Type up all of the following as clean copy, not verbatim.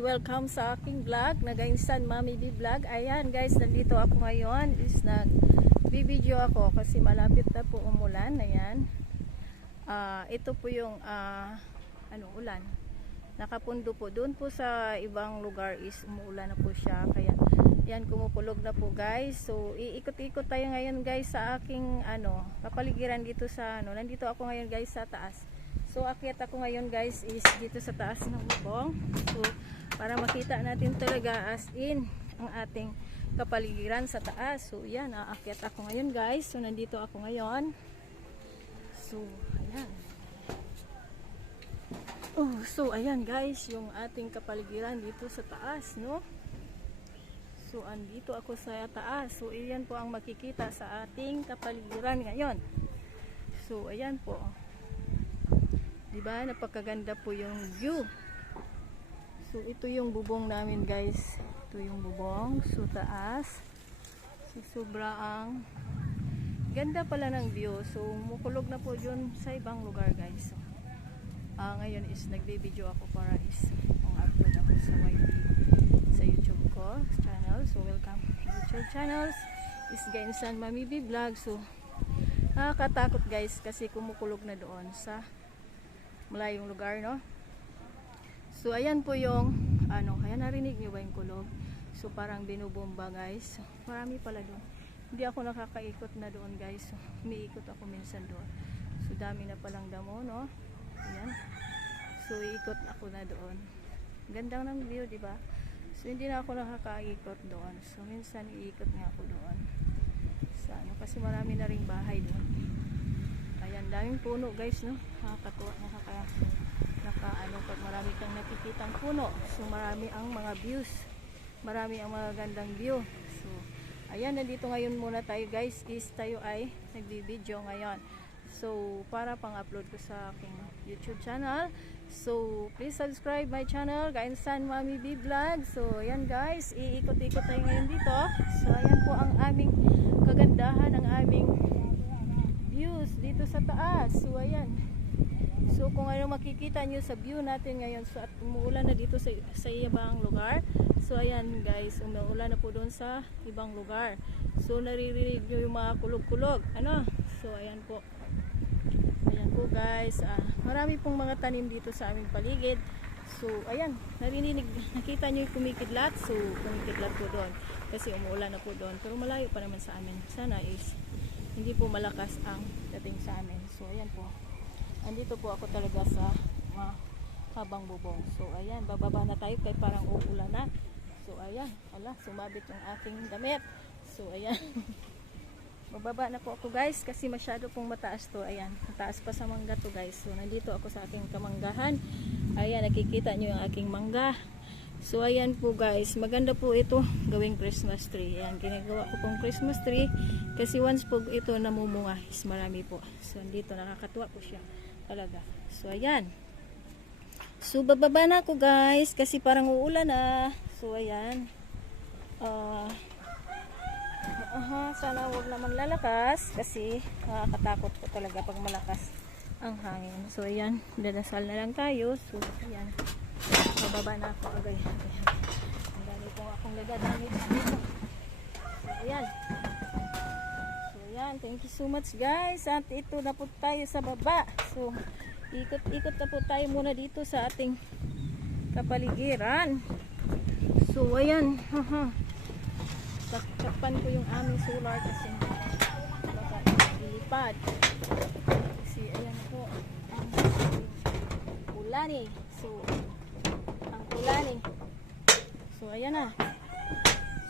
welcome sa aking vlog na Gainsan Mami B Vlog. Ayan guys, nandito ako ngayon is nag-video ako kasi malapit na po umulan. Ayan, ito po yung ulan, nakapundo po doon po sa ibang lugar is umuulan na po siya, kaya yan, kumukulog na po guys. So iikot-ikot tayo ngayon guys sa aking kapaligiran dito sa nandito ako ngayon guys sa taas. So akyat ako ngayon guys is dito sa taas ng bubong. So para makita natin talaga as in ang ating kapaligiran sa taas. So yan, aakyat ako ngayon guys. So nandito ako ngayon. So ayan. So ayan guys, yung ating kapaligiran dito sa taas, no? So andito ako sa taas. So iyan po ang makikita sa ating kapaligiran ngayon. So ayan po. Diba? Napakaganda po yung view. So ito yung bubong namin guys. Ito yung bubong. So taas. So sobrang ganda pala ng view. So mukulog na po yun sa ibang lugar guys. So, ngayon is nagbe-video ako para is upload ako sa YT sa YouTube ko channel. So welcome to YouTube channels is Gainsan Mami B Vlog. So nakakatakot guys kasi kumukulog na doon sa malayong lugar, no? So ayan po yung kaya narinig niyo ba yung kulog? So parang binubomba guys. So, marami pala doon. Hindi ako nakakaikot na doon guys. So, umiikot ako minsan doon. So dami na palang damo, no? Ayan. So iikot ako na doon. Gandang ng view, di ba? So hindi na ako nakakaikot doon. So minsan iikot nga ako doon. Sa kasi marami na ring bahay doon. Ayan, daming puno guys, no? Nakakatuwa, pag marami kang nakikitang puno. So marami ang mga views. Marami ang mga gandang view. So ayan, nandito ngayon muna tayo guys. Is tayo ay nagbi-video ngayon. So para pang-upload ko sa aking YouTube channel. So please subscribe my channel, Gainsan Mami B Vlog. So ayan guys, iikot-ikot tayo ngayon dito. So ayan po ang aming kagandahan, ang aming views dito sa taas. So ayan. So kung ano makikita nyo sa view natin ngayon, so at umuulan na dito sa ibang lugar. So ayan guys, umuulan na po doon sa ibang lugar. So naririnig nyo yung mga kulog-kulog. So ayan po. Ayan po guys. Marami pong mga tanim dito sa aming paligid. So ayan, nakita nyo yung kumikidlat. So kumikidlat po doon kasi umuulan na po doon. Pero malayo pa naman sa amin. Sana is hindi po malakas ang dating sa amin. So ayan po, andito po ako talaga sa habang bubong. So ayan, bababa na tayo kay parang uulan na. So ayan, sumabit yung aking damit. So ayan bababa na po ako guys kasi masyado pong mataas to. Ayan, mataas pa sa mangga to guys. So nandito ako sa aking kamanggahan. Ayan, nakikita nyo yung aking mangga. So ayan po guys, maganda po ito gawing Christmas tree. Ayan, ginagawa ko pong Christmas tree kasi once po ito namumunga is marami po. So dito nakakatuwa po siya talaga. So ayan. So bababa na ako guys kasi parang uulan na. So ayan. Sana huwag naman lalakas kasi nakakatakot po talaga pag malakas ang hangin. So ayan, dadasal na lang tayo. So ayan, bababa na ako agad. Ang dami po akong nagagamit dito. So ayan. So ayan, thank you so much guys. At ito na po tayo sa baba. So ikot-ikot na po tayo muna dito sa ating kapaligiran. So ayan, takpan ko yung aming solar kasi baka ilipad. Kasi ayan po ang ulani. So ang ulani. So ayan na.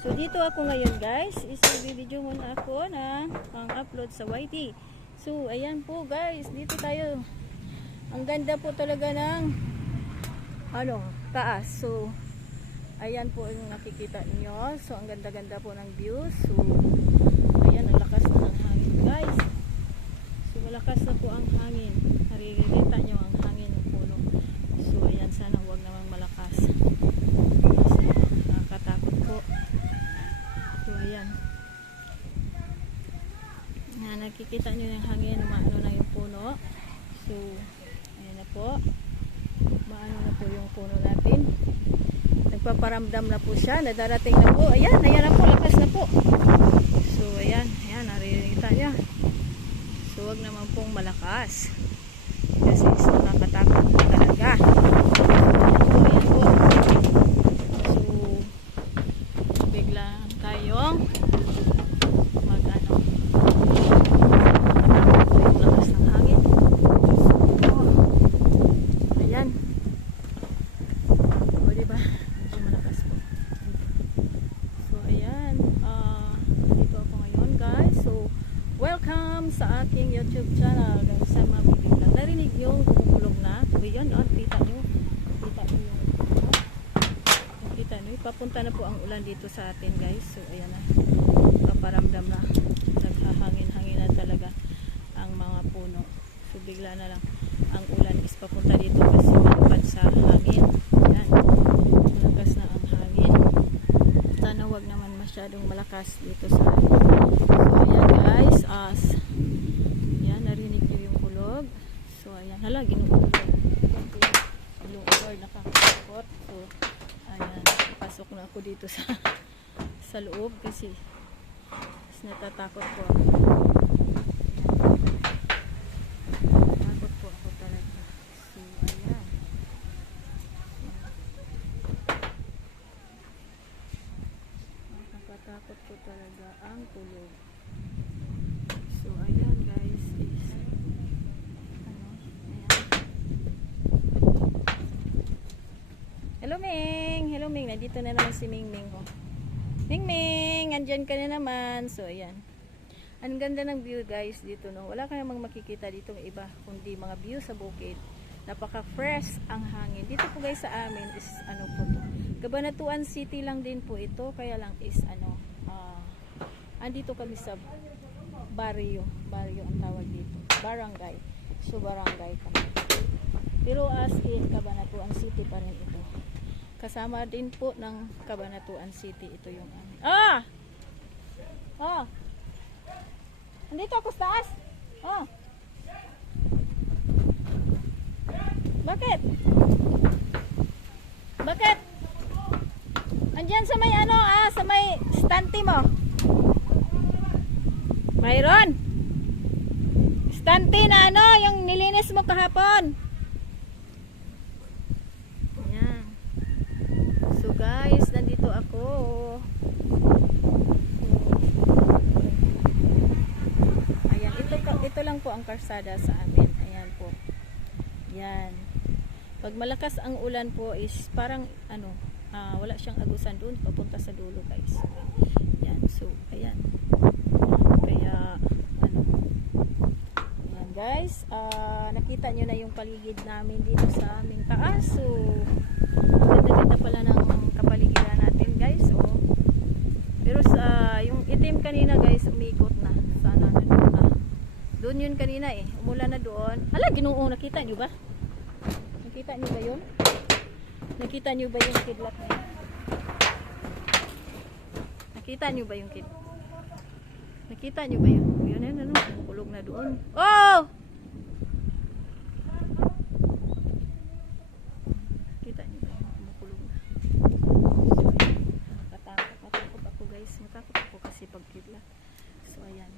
So dito ako ngayon guys. Isibibidyo muna ako na pang-upload sa YT. So ayan po guys. Dito tayo. Ang ganda po talaga ng taas. So ayan po yung nakikita niyo. So ang ganda-ganda po ng view. So ayan, ang lakas na ng hangin guys. So malakas na po ang hangin. Nakikita niyo ang hangin ng puno. So ayan, sana huwag namang malakas. Kasi nakakatakot po. So ayan. Nakikita niyo yung hangin, maano na yung puno. So ayan na po. Maano na po yung puno natin. nagpaparamdam na po siya na darating na po. Ayan na po, lakas na po. So ayan, naririnig niya. So wag naman pong malakas kasi so nakakatakot po talaga. So ayan po. So bigla tayong mag ano, yung lakas ng hangin. So ayan. O diba? Medyo malakas po. So ayan, dito ako ngayon guys. So welcome sa aking YouTube channel. Sa mga video lang. Narinig yung kumulog na. Ayan, kita nyo. Kita nyo yung kita nyo. Papunta na po ang ulan dito sa atin guys. So ayan na. Paparamdam na. Naghahangin-hangin na talaga ang mga puno. So bigla na lang ang ulan is papunta dito kasi malapad sa hangin. Ayan. Malakas na ang hangin. Sana wag naman masyadong malakas dito sa atin. So ayan guys. Ayan, narinig nyo yung kulog. So ayan, hala, ginuulog. Ginuulog, nakakakot. So ayan, pasok na ako dito sa loob kasi natatakot po ako. Takot po ako talaga. So ayan. Nakakatakot po talaga ang kulog. So ayan guys, is ano, ayan. Hello Ming, nandito na naman si Ming oh. Ming, andyan ka na naman. So ayan, ang ganda ng view guys dito no. Wala ka namang makikita dito ng iba kundi mga view sa bukid. Napaka fresh ang hangin dito po guys. Sa amin is ano po to, Cabanatuan City lang din po ito, kaya lang is ano, andito kami sa barrio ang tawag dito, barangay. So barangay kami, pero as in Cabanatuan City pa rin ito. Kasama din po ng Cabanatuan City ito yung amin. Andito ako sa taas. Bakit andyan sa may ano, sa may stante mo mayroon stante na ano, yung nilinis mo kahapon. Ayan. So guys, nandito ako. Ayan, ito lang po ang karsada sa amin. Ayan po. Yan. Pag malakas ang ulan po is parang ano, wala siyang agusan doon papunta sa dulo guys. Yan. So ayan. Kaya ano, ayan guys, nakita nyo na yung paligid namin dito sa aming taas. So ganda pala ng kapaligiran natin guys. Pero sa yung itim kanina guys, umikot na. Sana nandun na. Doon yun kanina umulan na doon. Hala, Ginoo, nakita nyo ba? Nakita nyo ba yun? Nakita nyo ba yung kidlat na yun? Nakita nyo ba yung kidlat? Nakita nyo ba yun? Yun yan, ano? Kulog na doon. Oh! Nakita nyo ba yun? Kumukulog na. Matakot ako guys. Matakot ako kasi pag kidlat. So ayan.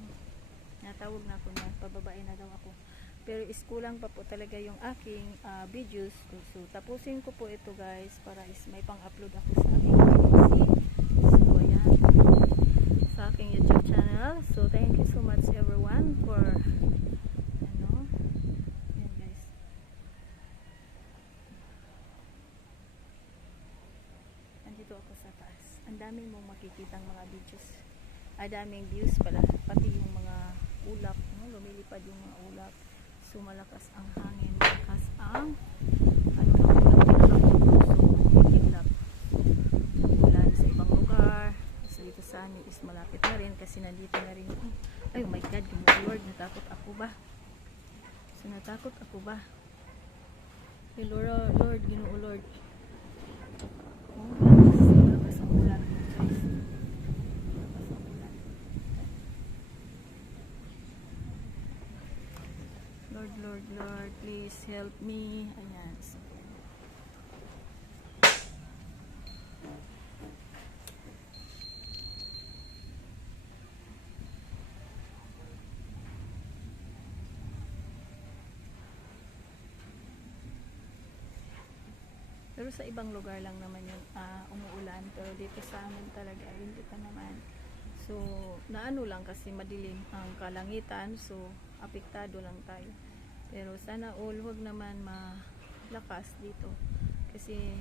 Natawag na ako na. Pababae na daw ako. Pero is kulang pa po talaga yung aking videos. So tapusin ko po ito guys para is may pang-upload ako sa aking PC. So ayan, sa aking YouTube channel. So thank you so much everyone for ano, ayan guys. Nandito ako sa taas. Ang daming mong makikitang mga videos. Daming views pala. Pati yung mga ulap, no? Lumilipad yung mga ulap. So malakas ang hangin, malakas ang ano na pinakakilap. Ulan sa ibang lugar. So dito sa amin is malapit na rin kasi nandito na rin. Ay oh my God, Lord, natakot ako ba? So natakot ako ba? Hey Lord, Ginoo Lord. Malakas ang ulan, guys. Lord, please help me. Ayan. So, Pero sa ibang lugar lang naman yun umuulan. Pero dito sa amin talaga, hindi pa naman. So, naano lang kasi madilim ang kalangitan. So, apektado lang tayo. Pero sana all, wag naman malakas dito. Kasi,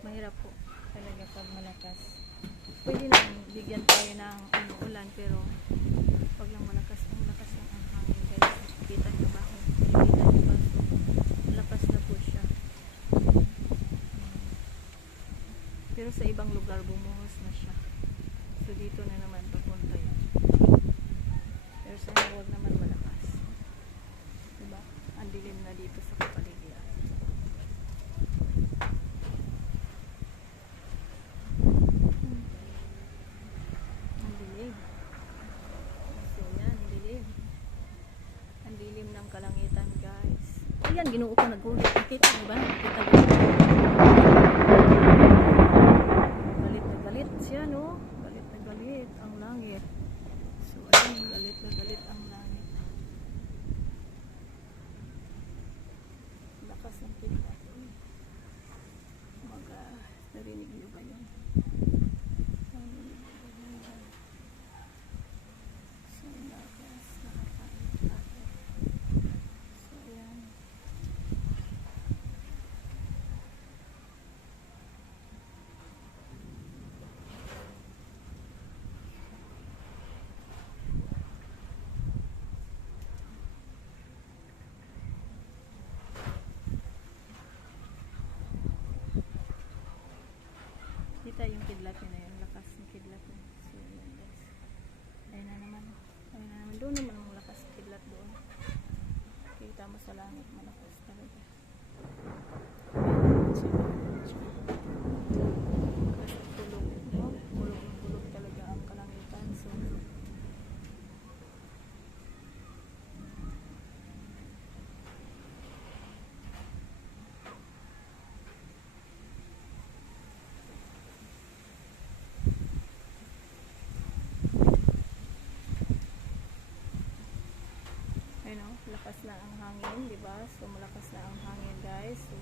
mahirap po talaga pag malakas. Pwede naman bigyan tayo ng ulan, pero pag lang malakas ng ang hangin, guys. Kita nyo ba? Kita nyo ba? So, lakas na po siya. Pero sa ibang lugar bumuhos na siya. So dito na naman papunta yan. Pero sana huwag naman malakas. Diba? Ang dilim na dito sa kapaligiran. Ang dilim. So yan, dilim. Ang dilim ng kalangitan, guys. Ayan, Ginoo ko nagguhit. Nakita mo ba? Nakita mo ba? Galit siya, no? Galit na galit ang langit. So, ayun, galit na galit ang langit. Lakas ng kidlat. Narinig niyo ba yun? Narinig niyo ba yun? So, lakas, nakakain. So, ayan. Kita yung kidlat na yun, lakas ng kidlat na. So, yun guys. Ayun na naman. Ayun na naman. Doon naman ang lakas ng kidlat doon. Kita mo sa langit, malakas talaga. So, kasi tulog, no? Tulog talaga ang kalangitan. So, lakas na ang hangin, di ba? So malakas na ang hangin, guys. So,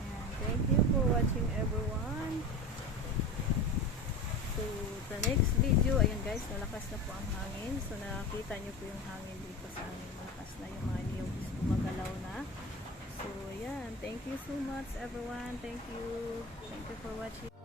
and thank you for watching, everyone. So the next video, ayan guys, malakas na po ang hangin. So nakita nyo po yung hangin dito sa amin. Malakas na yung mga niyogis gumagalaw na. So ayan, thank you so much, everyone. Thank you for watching.